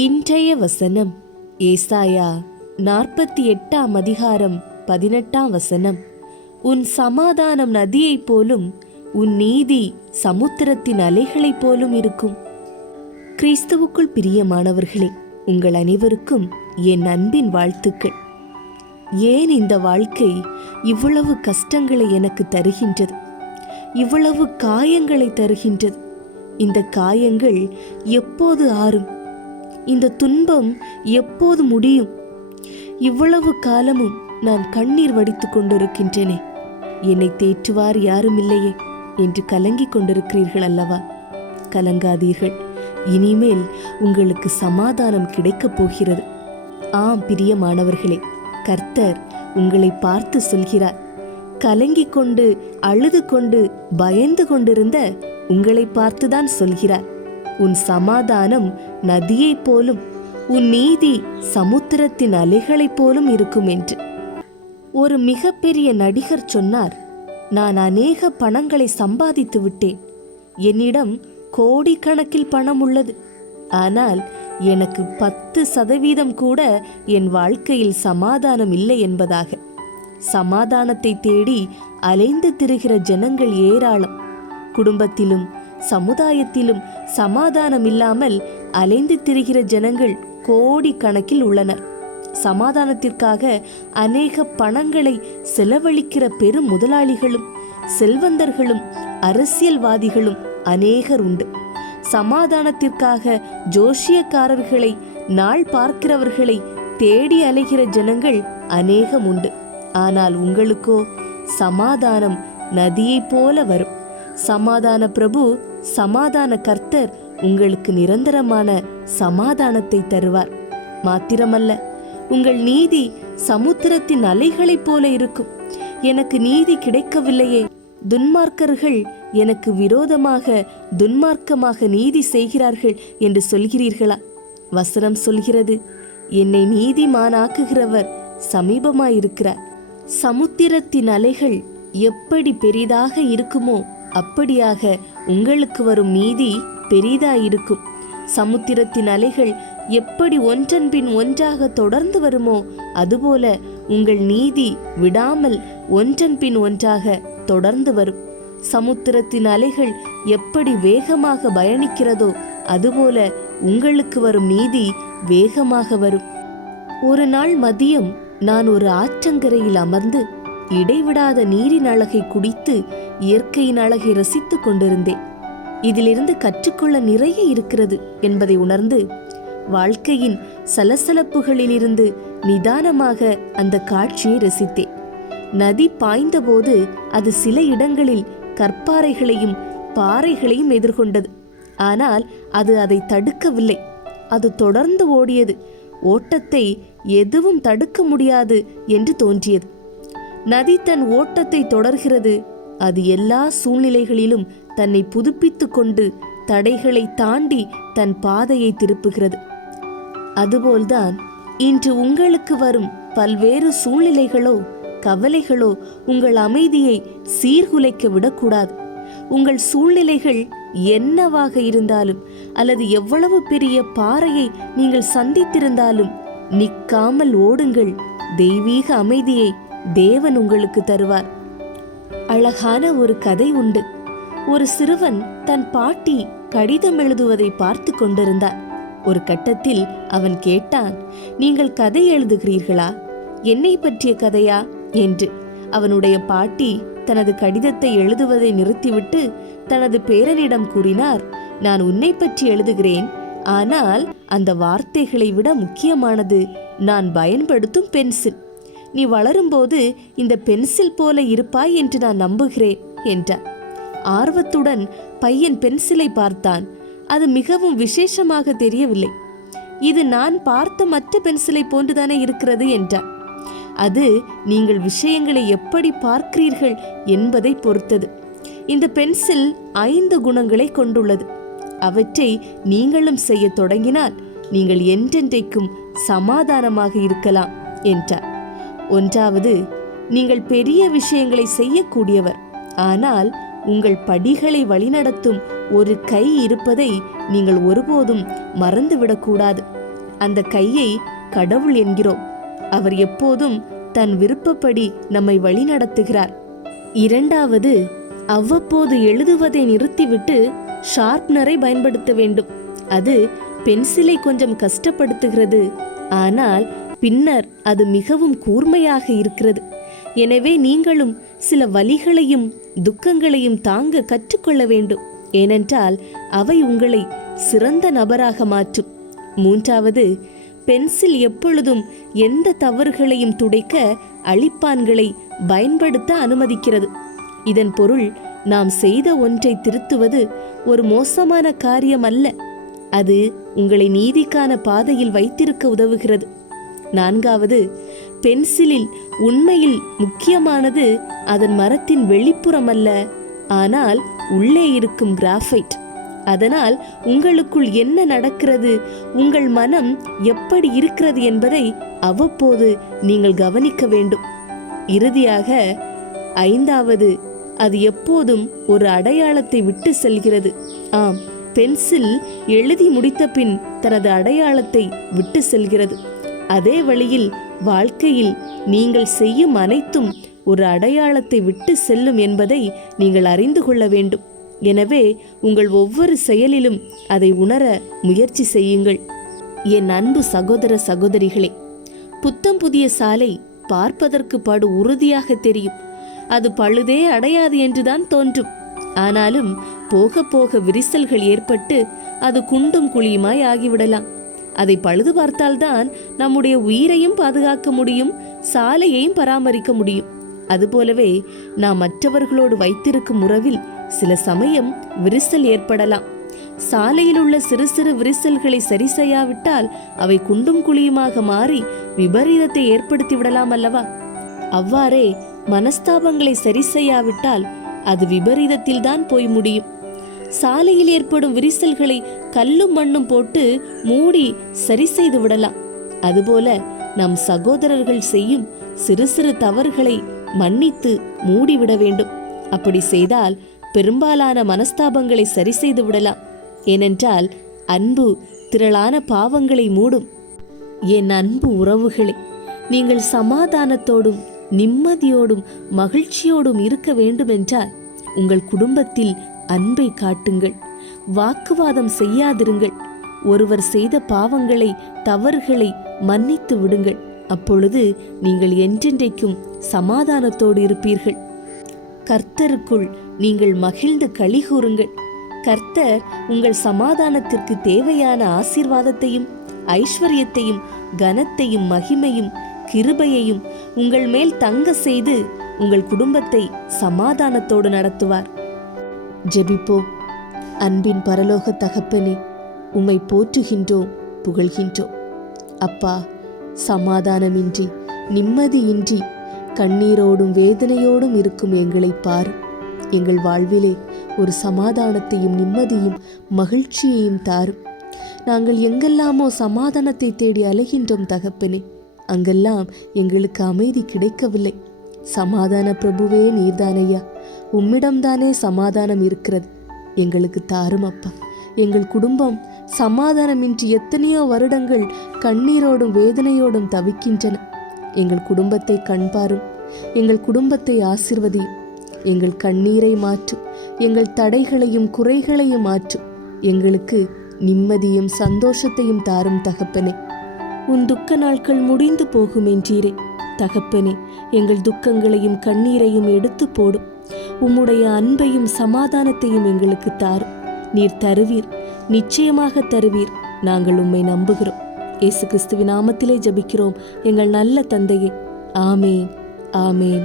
இன்றைய வசனம் ஏசாயா 48 அதிகாரம் 18 உன் சமாதானம் நதியைப் போலும் உன் நீதி சமுத்திரத்தின் அலைகளைப் போலும் இருக்கும். கிறிஸ்துவுக்குள் பிரியமானவர்களே, உங்கள் அனைவருக்கும் என் அன்பின் வாழ்த்துக்கள். ஏன் இந்த வாழ்க்கை இவ்வளவு கஷ்டங்களை எனக்கு தருகின்றது, இவ்வளவு காயங்களை தருகின்றது? இந்த காயங்கள் எப்போது ஆறும்? இந்த துன்பம் எப்போது முடியும்? இவ்வளவு காலமும் நான் கண்ணீர் வடித்துக் கொண்டிருக்கின்றேனே, என்னை தேற்றுவார் யாரும் இல்லையே என்று கலங்கிக் கொண்டிருக்கிறீர்கள் அல்லவா? கலங்காதீர்கள், இனிமேல் உங்களுக்கு சமாதானம் கிடைக்கப் போகிறது. ஆம் பிரியமானவர்களே, கர்த்தர் உங்களை பார்த்து சொல்கிறார். கலங்கிக் கொண்டு அழுது கொண்டு பயந்து கொண்டிருந்த உங்களை பார்த்துதான் சொல்கிறார், உன் சமாதானம் நதியைப் போலும் உன் நீதி சமுத்திரத்தின் அலைகளைப் போலும் இருக்கும் என்று. ஒரு மிகப்பெரிய நடிகர் சொன்னார், நான் அநேக பணங்களை சம்பாதித்து விட்டேன், என்னிடம் கோடிக்கணக்கில் பணம் உள்ளது, ஆனால் எனக்கு 10% கூட என் வாழ்க்கையில் சமாதானம் இல்லை என்பதாக. சமாதானத்தை தேடி அலைந்து திரிகிற ஜனங்கள் ஏராளம். குடும்பத்திலும் சமுதாயத்திலும் சமாதானம் இல்லாமல் அலைந்து திரிகிற ஜனங்கள் கோடிக்கணக்கில் உள்ளனர். சமாதானத்திற்காக அநேக பணங்களை செலவழிக்கிற பெரும் முதலாளிகளும் செல்வந்தர்களும் அரசியல்வாதிகளும் அநேகர் உண்டு. சமாதானத்திற்காக ஜோஷியக்காரர்களை நாள் பார்க்கிறவர்களை தேடி அலைகிற ஜனங்கள் அநேகம் உண்டு. ஆனால் உங்களுக்கோ சமாதானம் நதியைப் போல வரும். சமாதான பிரபு, சமாதான கர்த்தர் உங்களுக்கு நிரந்தரமான சமாதானத்தை தருவார். மாத்திரமல்ல, உங்கள் நீதி சமுத்திரத்தின் அலைகளைப் போல இருக்கும். எனக்கு நீதி கிடைக்கவில்லையே, துன்மார்க்கர்கள் எனக்கு விரோதமாக துன்மார்க்கமாக நீதி செய்கிறார்கள் என்று சொல்கிறீர்களா? வசனம் சொல்கிறது, என்னை நீதிமானாக்குகிறவர் சமீபமாயிருக்கிறார். சமுத்திரத்தின் அலைகள் எப்படி பெரிதாக இருக்குமோ அப்படியாக உங்களுக்கு வரும் நீதி பெரிதாயிருக்கும். சமுத்திரத்தின் அலைகள் எப்படி ஒன்றன் பின் ஒன்றாக தொடர்ந்து வருமோ அதுபோல உங்கள் நீதி விடாமல் ஒன்றன் பின் ஒன்றாக தொடர்ந்து வரும். சமுத்திரத்தின் அலைகள் எப்படி வேகமாக பயணிக்கிறதோ அதுபோல உங்களுக்கு வரும் நீதி வேகமாக வரும். ஒரு நாள் மதியம் நான் ஒரு ஆற்றங்கரையில் அமர்ந்து இடைவிடாத நீரின் அழகை குடித்து இயற்கையின் அழகை ரசித்துக் கொண்டிருந்தேன். இதிலிருந்து கற்றுக்கொள்ள நிறைய இருக்கிறது என்பதை உணர்ந்து வாழ்க்கையின் சலசலப்புகளிலிருந்து நிதானமாக அந்த காட்சியை ரசித்தேன். நதி பாய்ந்தபோது அது சில இடங்களில் கற்பாறைகளையும் பாறைகளையும் எதிர்கொண்டது. ஆனால் அது அதை தடுக்கவில்லை. அது தொடர்ந்து ஓடியது. ஓட்டத்தை எதுவும் தடுக்க முடியாது என்று தோன்றியது. நதி தன் ஓட்டத்தை தொடர்கிறது. அது எல்லா சூழ்நிலைகளிலும் தன்னை புதுப்பித்து கொண்டு தடைகளை தாண்டி தன் பாதையை திருப்புகிறது. அதுபோல்தான் இன்று உங்களுக்கு வரும் பல்வேறு சூழ்நிலைகளோ கவலைகளோ உங்கள் அமைதியை சீர்குலைக்க விடக்கூடாது. உங்கள் சூழ்நிலைகள் என்னவாக இருந்தாலும் அல்லது எவ்வளவு பெரிய பாறையை நீங்கள் சந்தித்திருந்தாலும் நிற்காமல் ஓடுங்கள். தெய்வீக அமைதியை தேவன் உங்களுக்கு தருவார். அழகான ஒரு கதை உண்டு. ஒரு சிறுவன் தன் பாட்டி கடிதம் எழுதுவதை பார்த்து கொண்டிருந்தான். ஒரு கட்டத்தில் அவன் கேட்டான், நீங்கள் கதை எழுதுகிறீர்களா? என்னை பற்றிய கதையா என்று. அவனுடைய பாட்டி தனது கடிதத்தை எழுதுவதை நிறுத்திவிட்டு தனது பேரனிடம் கூறினார், நான் உன்னை பற்றி எழுதுகிறேன், ஆனால் அந்த வார்த்தைகளை விட முக்கியமானது நான் பயன்படுத்தும் பென்சில். நீ வளரும்போது இந்த பென்சில் போல இருப்பாய் என்று நான் நம்புகிறேன் என்றார். ஆர்வத்துடன் பையன் பென்சிலை பார்த்தான். அது மிகவும் விசேஷமாக தெரியவில்லை. இது நான் பார்த்த மற்ற பென்சிலை போன்றுதானே இருக்கிறது என்றார். அது நீங்கள் விஷயங்களை எப்படி பார்க்கிறீர்கள் என்பதை பொறுத்தது. இந்த பென்சில் 5 குணங்களை கொண்டுள்ளது. அவற்றை நீங்களும் செய்ய தொடங்கினால் நீங்கள் என்றென்றைக்கும் சமாதானமாக இருக்கலாம் என்றார். 1, நீங்கள் பெரிய விஷயங்களை செய்யக்கூடியவர், ஆனால் உங்கள் படிகளை வழிநடத்தும் ஒரு கை இருப்பதை நீங்கள் ஒருபோதும் மறந்துவிடக்கூடாது. அந்த கையை கடவுள் என்கிறோம். அவர் எப்போதும் தன் விருப்பப்படி நம்மை வழிநடத்துகிறார். இரண்டாவது, அவ்வப்போது எழுதுவதை நிறுத்திவிட்டு ஷார்ப்னரை பயன்படுத்த வேண்டும். அது பென்சிலை கொஞ்சம் கஷ்டப்படுத்துகிறது, ஆனால் பின்னர் அது மிகவும் கூர்மையாக இருக்கிறது. எனவே நீங்களும் சில வலிகளையும் துக்கங்களையும் தாங்க கற்றுக்கொள்ள வேண்டும். ஏனென்றால் அவை உங்களை சிறந்த நபராக மாற்றும். மூன்றாவது, பென்சில் எப்பொழுதும் எந்த தவறுகளையும் துடைக்க அழிப்பான்களை பயன்படுத்த அனுமதிக்கிறது. இதன் பொருள், நாம் செய்த ஒன்றை திருத்துவது ஒரு மோசமான காரியம் அல்ல, அது உங்களை நீதிக்கான பாதையில் வைத்திருக்க உதவுகிறது. நான்காவது, பென்சிலில் உண்மையில் முக்கியமானது அதன் மரத்தின் வெளிப்புறம் அல்ல, ஆனால் உள்ளே இருக்கும் கிராஃபைட். அதனால் உங்களுக்குள் என்ன நடக்கிறது, உங்கள் மனம் எப்படி இருக்கிறது என்பதை அவ்வப்போது நீங்கள் கவனிக்க வேண்டும். இறுதியாக ஐந்தாவது, அது எப்போதும் ஒரு அடையாளத்தை விட்டு செல்கிறது. ஆம், பென்சில் எழுதி முடித்த பின் தனது அடையாளத்தை விட்டு செல்கிறது. அதே வழியில் வாழ்க்கையில் நீங்கள் செய்யும் அனைத்தும் ஒரு அடையாளத்தை விட்டு செல்லும் என்பதை நீங்கள் அறிந்து கொள்ள வேண்டும். எனவே உங்கள் ஒவ்வொரு செயலிலும் அதை உணர முயற்சி செய்யுங்கள். என் அன்பு சகோதர சகோதரிகளே, புத்தம் புதிய சாலை பார்ப்பதற்கு படு உறுதியாக தெரியும். அது பழுதே அடையாது என்றுதான் தோன்றும். ஆனாலும் போக போக விரிசல்கள் ஏற்பட்டு அது குண்டும் குழியுமாய் ஆகிவிடலாம். அதை பழுது பார்த்தால்தான் நம்முடைய உயிரையும் பாதுகாக்க முடியும், சாலையையும் பராமரிக்க முடியும். அதுபோலவே நாம் மற்றவர்களோடு வைத்திருக்கும் உறவில் சில சமயம் விரிசல் ஏற்படலாம். சாலையில் உள்ள சிறு சிறு விரிசல்களை சரி செய்யாவிட்டால் அவை குண்டும் குழியுமாக மாறி விபரீதத்தை ஏற்படுத்தி விடலாம் அல்லவா? அவ்வாறே மனஸ்தாபங்களை சரி செய்யாவிட்டால் அது விபரீதத்தில் தான் போய் முடியும். சாலையில் ஏற்படும் விரிசல்களை கல்லும் மண்ணும் போட்டு மூடி சரி செய்து விடலாம். அதுபோல நம் சகோதரர்கள் செய்யும் சிறு சிறு தவறுகளை மன்னித்து மூடிவிட வேண்டும். அப்படி செய்தால் பெரும்பாலான மனஸ்தாபங்களை சரி செய்து விடலாம். ஏனென்றால் அன்பு திரளான பாவங்களை மூடும். என் அன்பு உறவுகளே, நீங்கள் சமாதானத்தோடும் நிம்மதியோடும் மகிழ்ச்சியோடும் இருக்க வேண்டுமென்றால் உங்கள் குடும்பத்தில் அன்பை காட்டுங்கள். வாக்குவாதம் செய்யாதிருங்கள். ஒருவர் செய்த பாவங்களை தவறுகளை மன்னித்து விடுங்கள். அப்பொழுது நீங்கள் என்றென்றைக்கும் சமாதானத்தோடு இருப்பீர்கள். கர்த்தருக்குள் நீங்கள் மகிழ்ந்து களி கூறுங்கள். கர்த்தர் உங்கள் சமாதானத்திற்கு தேவையான ஆசீர்வாதத்தையும் ஐஸ்வர்யத்தையும் கனத்தையும் மகிமையும் கிருபையையும் உங்கள் மேல் தங்க செய்து உங்கள் குடும்பத்தை சமாதானத்தோடு நடத்துவார். ஜெபிப்போம். அன்பின் பரலோக தகப்பனே, உம்மை போற்றுகின்றோம், புகழ்கின்றோம். அப்பா, சமாதானமின்றி நிம்மதியின்றி கண்ணீரோடும் வேதனையோடும் இருக்கும் எங்களை பார். எங்கள் வாழ்விலே ஒரு சமாதானத்தையும் நிம்மதியும் மகிழ்ச்சியையும் தாரும். நாங்கள் எங்கெல்லாமோ சமாதானத்தை தேடி அலைகின்றோம் தகப்பனே, அங்கெல்லாம் எங்களுக்கு அமைதி கிடைக்கவில்லை. சமாதான பிரபுவே நீர்தானையா, உம்மிடம்தானே சமாதானம் இருக்கிறது. எங்களுக்கு தாரும் அப்பா. எங்கள் குடும்பம் சமாதானமின்றி எத்தனையோ வருடங்கள் கண்ணீரோடும் வேதனையோடும் தவிக்கின்றன. எங்கள் குடும்பத்தை கண்பாரும். எங்கள் குடும்பத்தை ஆசீர்வதியும். எங்கள் கண்ணீரை மாற்றும். எங்கள் தடைகளையும் குறைகளையும் மாற்றும். எங்களுக்கு நிம்மதியும் சந்தோஷத்தையும் தாரும் தகப்பனே. உன் துக்க நாட்கள் முடிந்து போகும் என்றீரே தகப்பனே, எங்கள் துக்கங்களையும் கண்ணீரையும் எடுத்து போடும். உம்முடைய அன்பையும் சமாதானத்தையும் எங்களுக்கு தாரும். நீர் தருவீர், நிச்சயமாக தருவீர். நாங்கள் உம்மை நம்புகிறோம். இயேசு கிறிஸ்துவின் நாமத்திலே ஜெபிக்கிறோம் எங்கள் நல்ல தந்தையே. ஆமேன், ஆமேன்.